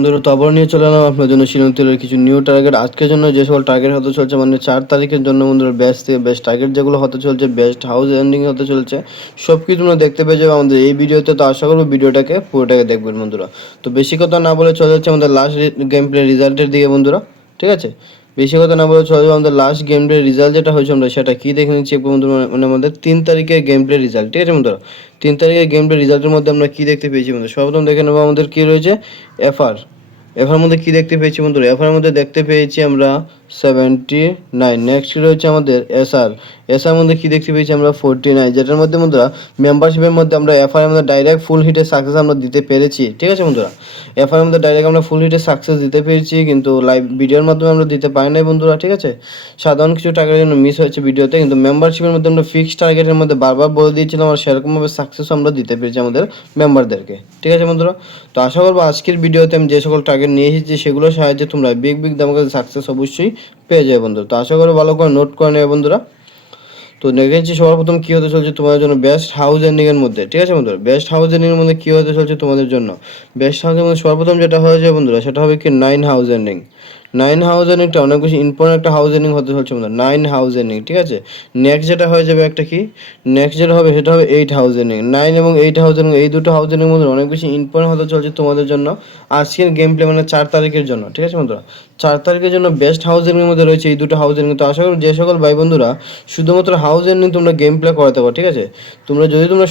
বন্ধুরা, তো আবার নিয়ে চলে এলাম আপনার জন্য শিলংতেলের কিছু নিউ টার্গেট। আজকের জন্য যে সকল টার্গেট হতে চলছে, মানে 4 তারিখের জন্য বন্ধুরা বেস্ট থেকে বেস্ট টার্গেট যেগুলো হতে চলছে, বেস্ট হাউস এন্ডিং হতে চলছে, সব কিছু তোমরা দেখতে পেয়ে যাবে আমাদের এই ভিডিওতে। তো আশা করবো ভিডিওটাকে পুরোটাকে দেখবেন বন্ধুরা। তো বেশি কথা না বলে চলে যাচ্ছে আমাদের লাস্ট গেম প্লে রেজাল্টের দিকে বন্ধুরা। ঠিক আছে, বেশি কথা না বলে চলে যাবো আমাদের লাস্ট গেম প্লে রেজাল্ট যেটা হয়েছে, আমরা সেটা কী দেখে নিচ্ছি বন্ধুরা। মানে আমাদের 3 তারিখের গেম প্লে রেজাল্ট। ঠিক আছে বন্ধুরা, 3 তারিখের গেম প্লে রেজাল্টের মধ্যে আমরা কী দেখতে পেয়েছি বন্ধুরা, সর্বপ্রথম দেখে নেবো আমাদের কী রয়েছে। এফআর এফআর মধ্যে কী দেখতে পেয়েছি বন্ধুরা, এফআর মধ্যে দেখতে পেয়েছি আমরা 79। নেক্সট রয়েছে আমাদের এসআর মধ্যে কী দেখতে পেয়েছি আমরা 49, যেটার মধ্যে বন্ধুরা মেম্বারশিপের মধ্যে আমরা এফআর মধ্যে ডাইরেক্ট ফুল হিটে সাকসেস আমরা দিতে পেরেছি। ঠিক আছে বন্ধুরা, এফআর মধ্যে ডাইরেক্ট আমরা ফুল হিটে সাকসেস দিতে পেরেছি, কিন্তু লাইভ ভিডিওর মাধ্যমে আমরা দিতে পারি নাই বন্ধুরা। ঠিক আছে, সাধারণ কিছু টার্গেটের জন্য মিস হয়েছে ভিডিওতে, কিন্তু মেম্বারশিপের মধ্যে আমরা ফিক্সড টার্গেটের মধ্যে বারবার বলে দিয়েছিলাম, আর সেরকমভাবে সাকসেস আমরা দিতে পেরেছি আমাদের মেম্বারদেরকে। ঠিক আছে বন্ধুরা, তো আশা করবো আজকের ভিডিওতে আমি যে সকল টার্গেট নিয়ে এসেছি সেগুলোর সাহায্যে তোমরা বিগ দামাকা সাকসেস অবশ্যই পেয়ে যাবে বন্ধুরা। তো আশা করি ভালো করে নোট করে নেবে বন্ধুরা। তো দেখেছি সবার প্রথম কী হতে চলছে তোমাদের জন্য বেস্ট হাউস এন্ডিংয়ের মধ্যে। ঠিক আছে বন্ধুরা, বেস্ট হাউস এন্ডিংয়ের মধ্যে কী হতে চলছে তোমাদের জন্য, বেস্ট হাউসের মধ্যে সর্বপ্রথম যেটা হয়েছে বন্ধুরা সেটা হবে কি 9 হাউস এন্ডিং। 9 হাউস এন্ডিংটা অনেক বেশি ইম্পর্টেন্ট একটা হাউস এন্ডিং হতে চলছে বন্ধুরা, 9 হাউস এন্ডিং। ঠিক আছে, নেক্সট যেটা হয়ে যাবে একটা কি, নেক্সট যেটা হবে সেটা হবে 8 হাউস এন্ডিং। 9 এবং 8 হাউস এন্ডিং, এই দুটো হাউস এন্ডিং মধ্যে অনেক বেশি ইম্পর্টেন্ট হতে চলছে তোমাদের জন্য আজকের গেম প্লে, মানে 4 তারিখের জন্য। ঠিক আছে বন্ধুরা, 4 তারিখের জন্য বেস্ট হাউস এন্ডিংয়ের মধ্যে রয়েছে এই দুটো হাউস এন্ডিং। তো আশা করি যে সকল ভাই বন্ধুরা শুধুমাত্র হাউস এন্ডিং তোমরা গেম প্লে করাতে পারো। ঠিক আছে, তোমরা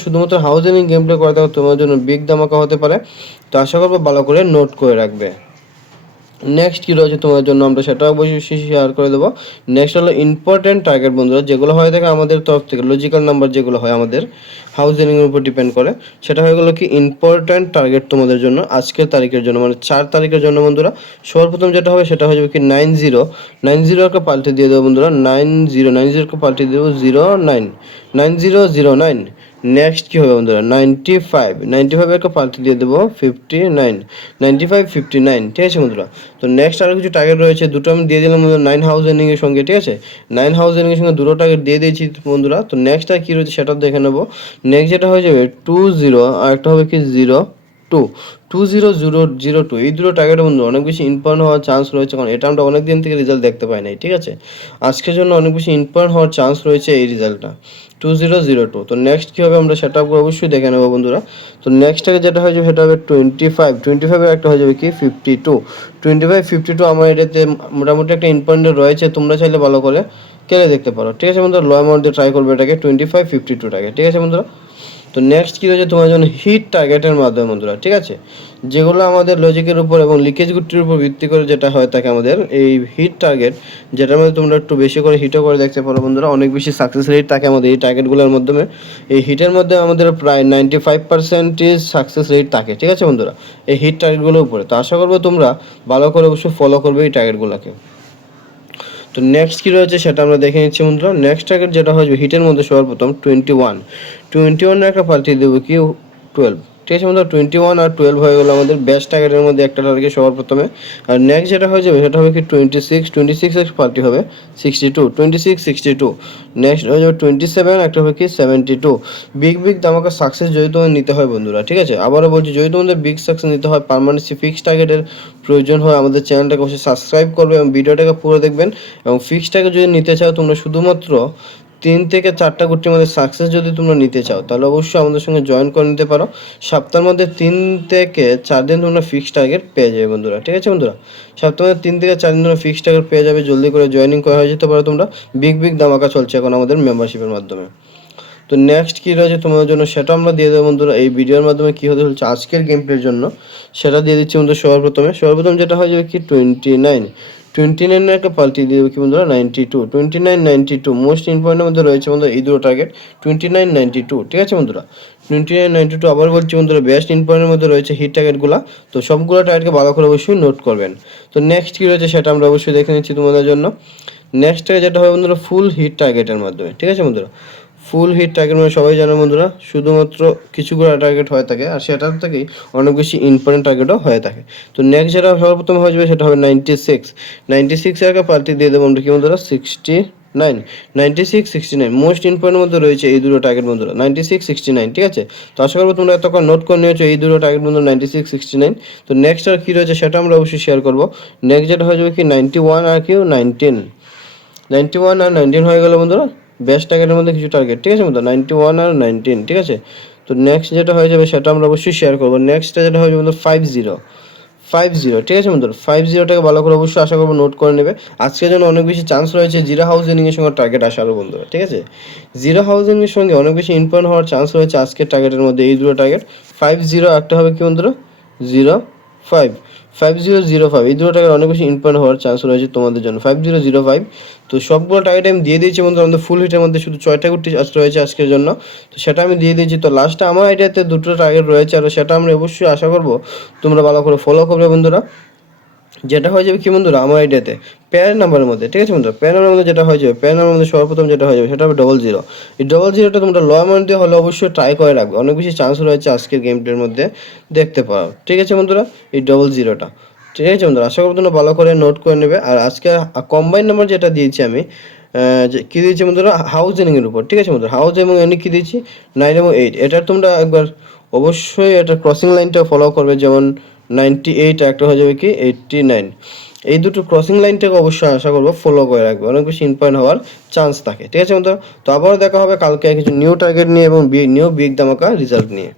শুধুমাত্র হাউস এন্ডিং গেম প্লে করাতে পারো, তোমার জন্য বিগ ধামাকা হতে পারে। তো আশা করবো ভালো করে নোট করে রাখবে। নেক্সট কী রয়েছে তোমার জন্য আমরা সেটাও অবশ্যই শেয়ার করে দেবো। নেক্সট হলো ইম্পর্টেন্ট টার্গেট বন্ধুরা, যেগুলো হয়ে থাকে আমাদের তরফ থেকে, লজিক্যাল নাম্বার যেগুলো হয় আমাদের হাউস এন্ডিংয়ের উপর ডিপেন্ড করে, সেটা হয়ে গেলো কি ইম্পর্টেন্ট টার্গেট তোমাদের জন্য আজকের তারিখের জন্য, মানে 4 তারিখের জন্য বন্ধুরা। সর্বপ্রথম যেটা হবে সেটা হয়ে যাবে কি 90 পাল্টে দিয়ে দেবো বন্ধুরা, 90কে পাল্টে দিয়ে দেবো 09, 9009। নেক্সট কী হবে বন্ধুরা 95কে পাল্টে দিয়ে দেবো 59, 9559। ঠিক আছে বন্ধুরা, তো নেক্সট আরও কিছু টার্গেট রয়েছে, দুটো আমি দিয়ে দিলাম বন্ধুরা 9 হাউস এন্ডিংয়ের সঙ্গে। ঠিক আছে, 9 হাউস এন্ডিংয়ের সঙ্গে দুটো টার্গেট দিয়ে দিয়েছি বন্ধুরা। তো নেক্সট আর কী রয়েছে সেটা দেখে নেবো। নেক্সট যেটা হয়ে যাবে 20, আর একটা হবে কি 02, 2002। এই দুটো টার্গেট বন্ধু অনেক বেশি ইম্পর্টেন্ট হওয়ার চান্স রয়েছে, কারণ এটা আমরা অনেক দিন থেকে রেজাল্ট দেখতে পাই নাই। ঠিক আছে, আজকের জন্য অনেক বেশি ইম্পর্টেন্ট হওয়ার চান্স রয়েছে এই রেজাল্টটা 2002। তো নেক্সট কী হবে আমরা সেটা অবশ্যই দেখে নেবো বন্ধুরা। তো নেক্সট থেকে যেটা হয়ে যাবে সেটা হবে 25 একটা হয়ে যাবে কি 52, আমার এটাতে মোটামুটি একটা ইম্পর্টেন্ট রয়েছে, তোমরা চাইলে ভালো করে খেলে দেখতে পারো। ঠিক আছে বন্ধুরা, লো অ্যামাউন্ট দিয়ে ট্রাই করবে এটাকে 52 ঠিক আছে বন্ধুরা। তো নেক্সট কী রয়েছে তোমার জন্য হিট টার্গেটের মাধ্যমে বন্ধুরা। ঠিক আছে, যেগুলো আমাদের লজিকের উপর এবং লিকেজ গুটির উপর ভিত্তি করে যেটা হয়ে থাকে আমাদের এই হিট টার্গেট, যেটার মধ্যে তোমরা একটু বেশি করে হিটও করে দেখতে পারো বন্ধুরা, অনেক বেশি সাকসেস রেট থাকে আমাদের এই টার্গেটগুলোর মাধ্যমে। এই হিটের মধ্যে আমাদের প্রায় 95% সাকসেস রেট থাকে। ঠিক আছে বন্ধুরা, এই হিট টার্গেটগুলোর উপরে। তো আশা করবো তোমরা ভালো করে অবশ্যই ফলো করবে এই টার্গেটগুলোকে। তো নেক্সট কী রয়েছে সেটা আমরা দেখে নিচ্ছি বন্ধুরা। নেক্সট টার্গেট যেটা হয়ে যাবে হিটের মধ্যে সর্বপ্রথম 21 একটা পাল্টিয়ে দেবো কি 12। ঠিক আছে বন্ধুরা, 21 আর 12 হয়ে গেলো আমাদের বেস্ট টার্গেটের মধ্যে একটা টার্গেট সবার প্রথমে। আর নেক্সট যেটা হয়ে যাবে সেটা হবে কি 26 এর পাল্টি হবে 62। নেক্সট হয়ে যাবে 27, একটা হবে কি 72। বিগ ধামাকা সাকসেস যদি তোমাদের নিতে হয় বন্ধুরা। ঠিক আছে, আবারও বলছি, যদি তোমাদের বিগ সাকসেস নিতে হয়, পার্মানেন্সি ফিক্সড টার্গেটের প্রয়োজন হয়, আমাদের চ্যানেলটাকে অবশ্যই সাবস্ক্রাইব করবে এবং ভিডিওটাকে পুরো দেখবেন। এবং ফিক্সড টার্গেট যদি নিতে চাও তোমরা, শুধুমাত্র 3 থেকে 4টা গুটির মধ্যে সাকসেস যদি তোমরা নিতে চাও, তাহলে অবশ্যই আমাদের সঙ্গে জয়েন করে নিতে পারো। সপ্তাহের মধ্যে 3 থেকে 4 দিন তোমরা ফিক্সড টার্গেট পেয়ে যাবে বন্ধুরা। ঠিক আছে বন্ধুরা, সপ্তাহের মধ্যে 3 থেকে 4 দিন তোমরা ফিক্সড টার্গেট পেয়ে যাবে, জলদি করে জয়েনিং করা হয়ে যেতে পারো তোমরা। বিগ ধামাকা চলছে এখন আমাদের মেম্বারশিপের মাধ্যমে। তো নেক্সট কী রয়েছে তোমাদের জন্য সেটা আমরা দিয়ে দেবো বন্ধুরা এই ভিডিওর মাধ্যমে। কী হতে চলছে আজকের গেম প্লের জন্য সেটা দিয়ে দিচ্ছি বন্ধুরা। সর্বপ্রথম যেটা হয়ে যাবে কি 29 একটা পাল্টি দিয়ে দেবে কি বন্ধুরা 92, মোস্ট ইম্পর্টেন্টের মধ্যে রয়েছে বন্ধুরা এই দুটো টার্গেট 29-92। ঠিক আছে বন্ধুরা, 29-92 আবার বলছি বন্ধুরা, বেস্ট ইম্পর্টেন্টের মধ্যে রয়েছে হিট টার্গেটগুলো। তো সবগুলো টার্গেটকে ভালো করে অবশ্যই নোট করবেন। তো নেক্সট কী রয়েছে সেটা আমরা অবশ্যই দেখে নিচ্ছি তোমাদের জন্য। নেক্সট যেটা হবে বন্ধুরা ফুল হিট টার্গেটের মাধ্যমে। ঠিক আছে বন্ধুরা, ফুল হিট টার্গেট মানে সবাই জানো বন্ধুরা, শুধুমাত্র কিছুগুলো টার্গেট হয়ে থাকে, আর সেটার থেকেই অনেক বেশি ইম্পর্টেন্ট টার্গেটও হয়ে থাকে। তো নেক্সট যেটা সর্বপ্রথম হয়ে যাবে সেটা হবে 96 এর একটা পাল্টি দিয়ে দেবো আমরা কি বন্ধুরা নাইন 9669 মোস্ট ইম্পর্টেন্টের মধ্যে রয়েছে এই দুটো টার্গেট বন্ধুরা 9669, ঠিক আছে। তো আশা করবো তোমরা এতক্ষণ নোট করে নিয়েছো এই দুটো টার্গেট বন্ধুরা 9669। তো নেক্সট আর কী রয়েছে সেটা আমরা অবশ্যই শেয়ার করবো। নেক্সট যেটা হয়ে যাবে কি 91 আর কি 19, 91 আর 19 হয়ে গেল বন্ধুরা বেস্ট টার্গেটের মধ্যে কিছু টার্গেট, ঠিক আছে বন্ধুরা 91 আর 19, ঠিক আছে। তো নেক্সট যেটা হয়ে যাবে সেটা আমরা অবশ্যই শেয়ার করবো। নেক্সটটা যেটা হয়ে যাবে বন্ধুরা 50, ঠিক আছে বন্ধুরা 50টাকে ভালো করে অবশ্যই আশা করবো নোট করে নেবে। আজকের জন্য অনেক বেশি চান্স রয়েছে জিরো হাউজিংয়ের সঙ্গে টার্গেট আসারও বন্ধুরা, ঠিক আছে। জিরো হাউজিংয়ের সঙ্গে অনেক বেশি ইম্পর্টেন্ট হওয়ার চান্স রয়েছে আজকের টার্গেটের মধ্যে এই দুটো টার্গেট 50, একটা হবে কি বন্ধুরা 05, 5005, এই দুটো টার্গেট অনেক বেশি ইম্পর্টেন্ট হওয়ার চান্স রয়েছে তোমাদের জন্য 5005। তো সবগুলো টার্গেট আমি দিয়ে দিয়েছি বন্ধুরা, আমাদের ফুল হিটের মধ্যে শুধু 6টা গুটি রয়েছে আজকের জন্য, তো সেটা আমি দিয়ে দিয়েছি। তো লাস্টে আমার আইডিয়াতে দুটো টার্গেট রয়েছে আর সেটা আমরা অবশ্যই আশা করবো তোমরা ভালো করে ফলো করবে বন্ধুরা। যেটা হয়ে যাবে কি বন্ধুরা আমার আইডিয়াতে প্যার নাম্বারের মধ্যে, ঠিক আছে বন্ধুরা প্যার নাম্বারের মধ্যে যেটা হয়ে যাবে প্যার নাম্বারের মধ্যে সর্বপ্রথম যেটা হয়ে যাবে সেটা হবে 00। এই 00টা তোমরা লো অ্যামাউন্ট দিয়ে হলে অবশ্যই ট্রাই করে রাখবে, অনেক বেশি চান্স রয়েছে আজকের গেমটির মধ্যে দেখতে পাও, ঠিক আছে বন্ধুরা এই 00টা, ঠিক আছে বন্ধুরা আশা করবো তোমরা ভালো করে নোট করে নেবে। আর আজকে কম্বাইন নাম্বার যেটা দিয়েছি আমি কী দিয়েছি বন্ধুরা হাউস এনিংয়ের উপর, ঠিক আছে বন্ধুরা হাউস এবং এনিং কী দিয়েছি 9 এবং 8, এটার তোমরা একবার অবশ্যই এটা ক্রসিং লাইনটা ফলো করবে, যেমন 98 একটা হয়ে যাবে কি 89, এই দুটো ক্রসিং লাইনটাকে অবশ্যই আশা করবো ফলো করে রাখবে, অনেক বেশি ইম্পর্টেন্ট হওয়ার চান্স থাকে, ঠিক আছে বন্ধুরা। তো আবারও দেখা হবে কালকে কিছু নিউ টার্গেট নিয়ে এবং নিউ বিগ ধামাকা রেজাল্ট নিয়ে।